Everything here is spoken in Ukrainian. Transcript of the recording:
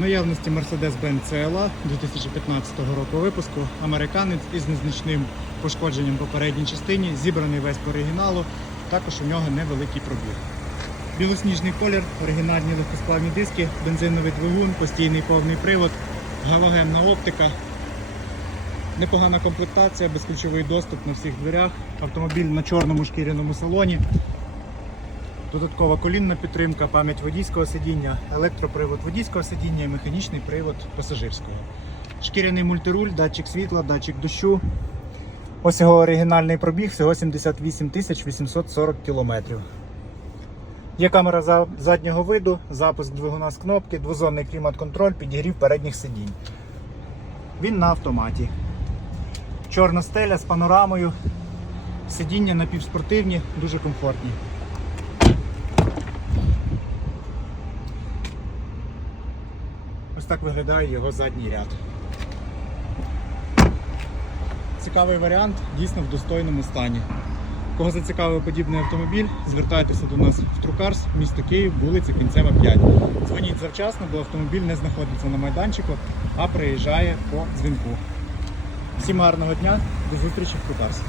Наявності Mercedes-Benz CLA 2015 року випуску, американець із незначним пошкодженням по передній частині, зібраний весь по оригіналу, також у нього невеликий пробіг. Білосніжний колір, оригінальні легкосплавні диски, бензиновий двигун, постійний повний привод, галогенна оптика, непогана комплектація, безключовий доступ на всіх дверях, автомобіль на чорному шкіряному салоні. Додаткова колінна підтримка, пам'ять водійського сидіння, електропривод водійського сидіння і механічний привод пасажирського. Шкіряний мультируль, датчик світла, датчик дощу. Ось його оригінальний пробіг, всього 78 840 кілометрів. Є камера заднього виду, запуск двигуна з кнопки, двозонний клімат-контроль, підігрів передніх сидінь. Він на автоматі. Чорна стеля з панорамою. Сидіння напівспортивні, дуже комфортні. Ось так виглядає його задній ряд. Цікавий варіант, дійсно в достойному стані. Кого зацікавив подібний автомобіль, звертайтеся до нас в Трукарс, місто Київ, вулиця Кінцева 5. Дзвоніть завчасно, бо автомобіль не знаходиться на майданчику, а приїжджає по дзвінку. Всім гарного дня, до зустрічі в Трукарсі.